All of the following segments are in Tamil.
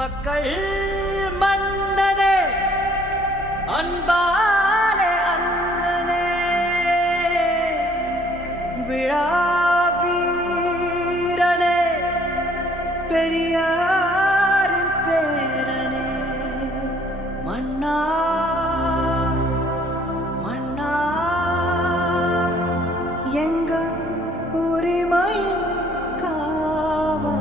மக்கள் மன்னனே அன்பாலே அண்ணனே விழாவீரனே பெரியாரின் பேரனே மன்னா மன்னா எங்க உரிமையின் காவல்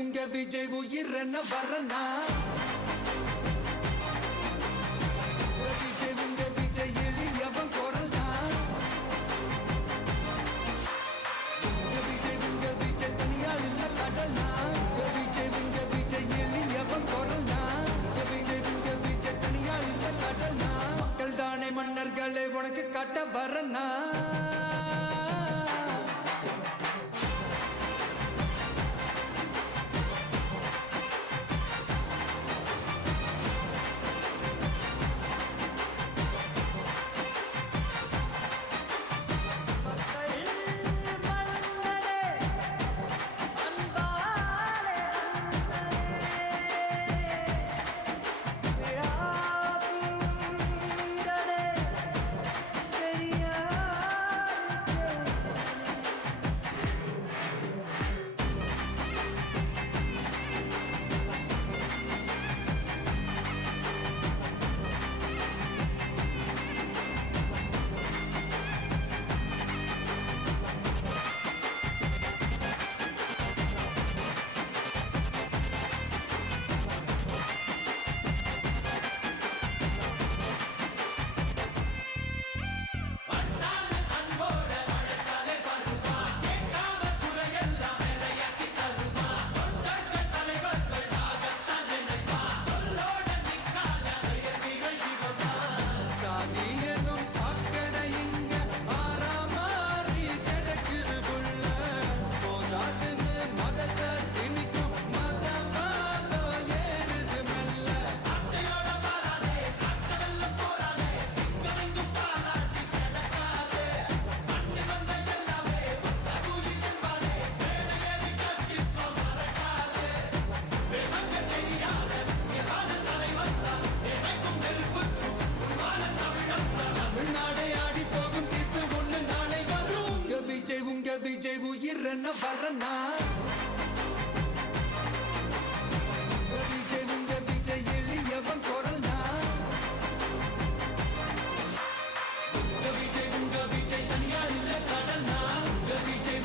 உங்க விஜய் உயிரென்ன வரனா உங்க விஜய் எளியவன் குரல் தான் உங்க விஜய் தனியால் இல்ல கடல் தான் உங்க விஜய் எளியவன் குரல் தான் உங்க விஜய் தனியால் இல்ல கடல் தான் மக்கள் தானே மன்னர்களே உனக்கு காட்ட வரனா உங்க விஜய் உயிரென்ன வரனா உங்க விஜய் எளியவன் குரல் தான் உங்க விஜய் தனியால் இல்ல கடல் தான்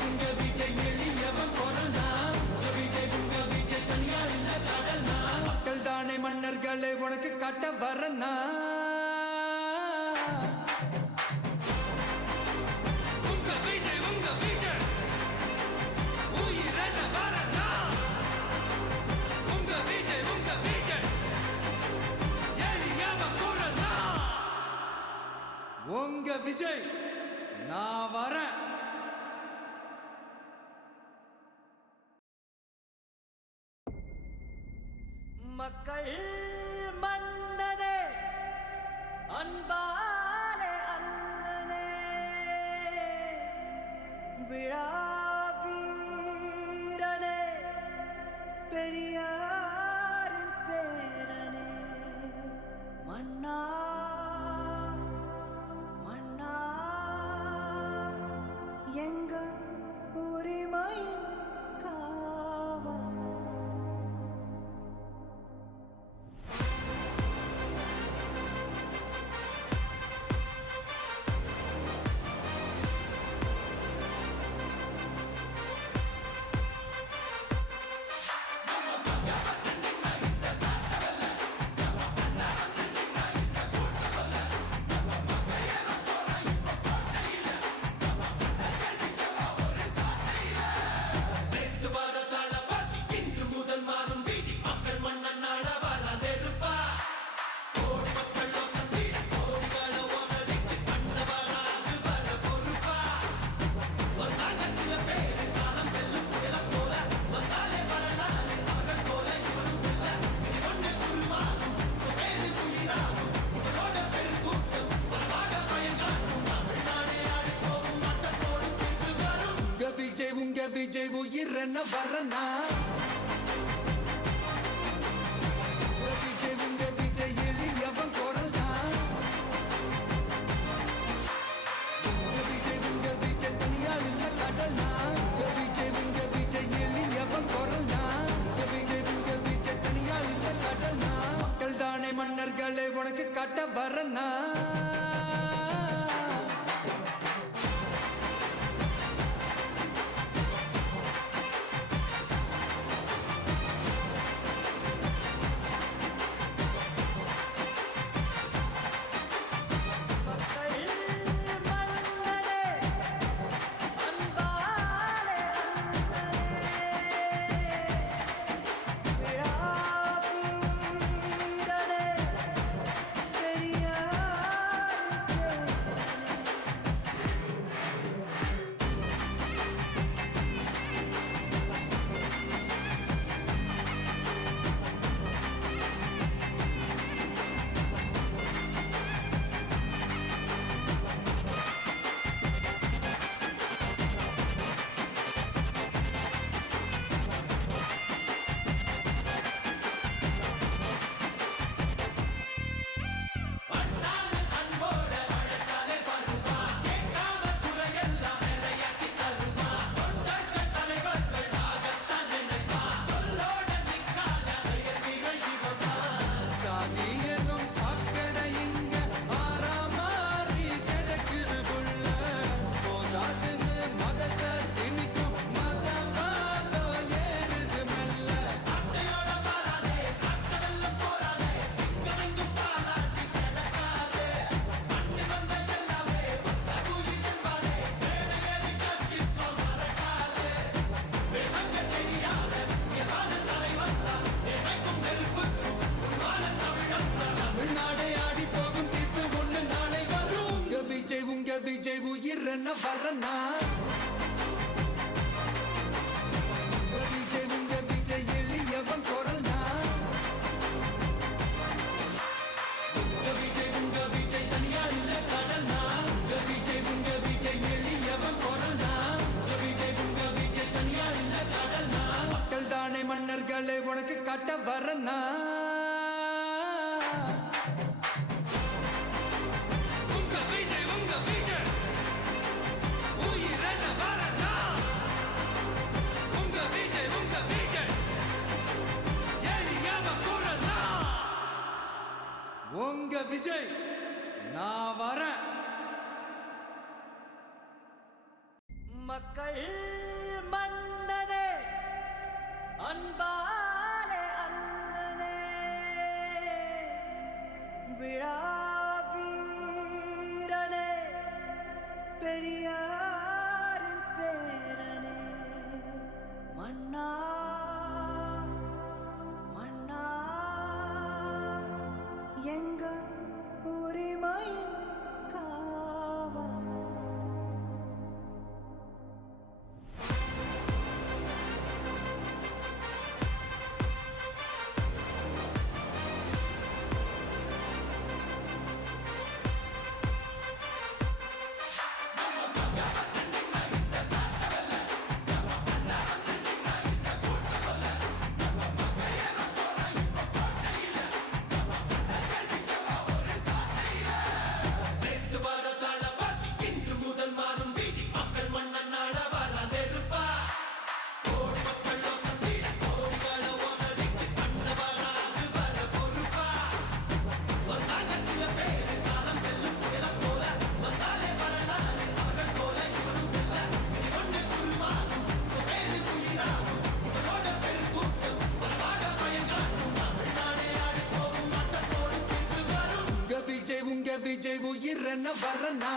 உங்க விஜய் எளியவன் குரல் தான் உங்க விஜய் தனியால் இல்ல கடல் தான் மக்கள் தானே மன்னர்களே உனக்கு காட்ட வரனா உங்க விஜய் நான் வரேன் மக்கள் மன்னனே அன்பாலே அண்ணனே விழாவீரனே பெரியாரின் பேரனே மன்னா மன்னா எங்க உரிமையின் காவல் உயிர் என்ன வரனா விஜய் உங்க விஜய் எளியவன் குரல் தான் விஜய் உங்க விஜய் தனியால் இல்ல கடல் தான் விஜய் உங்க விஜய் எளியவன் குரல் தான் விஜய் உங்க விஜய் தனியால் இல்ல கடல் தான் மக்கள் தானே மன்னர்களே உனக்கு காட்ட வரனா விஜய் உயிர் என்ன வரனா விஜய் உங்க விஜய் எளியவன் குரல் தான் விஜய் உங்க விஜய் தனியார் இல்ல கடல் தான் விஜய் உங்க விஜய் எளியவன் குரல் தான் விஜய் உங்க விஜய் தனியார் இல்ல கடல் தான் மக்கள் தானே மன்னர்களே உனக்கு காட்ட வரனா உங்க விஜய் நான் வரேன் மக்கள் மன்னனே அன்பாலே அண்ணனே விழா வீரனே பெரியாரின் பேரனே மன்னா மன்னா எங்க உரிமையின் காவல் விஜய் உயிர் என்ன வரனா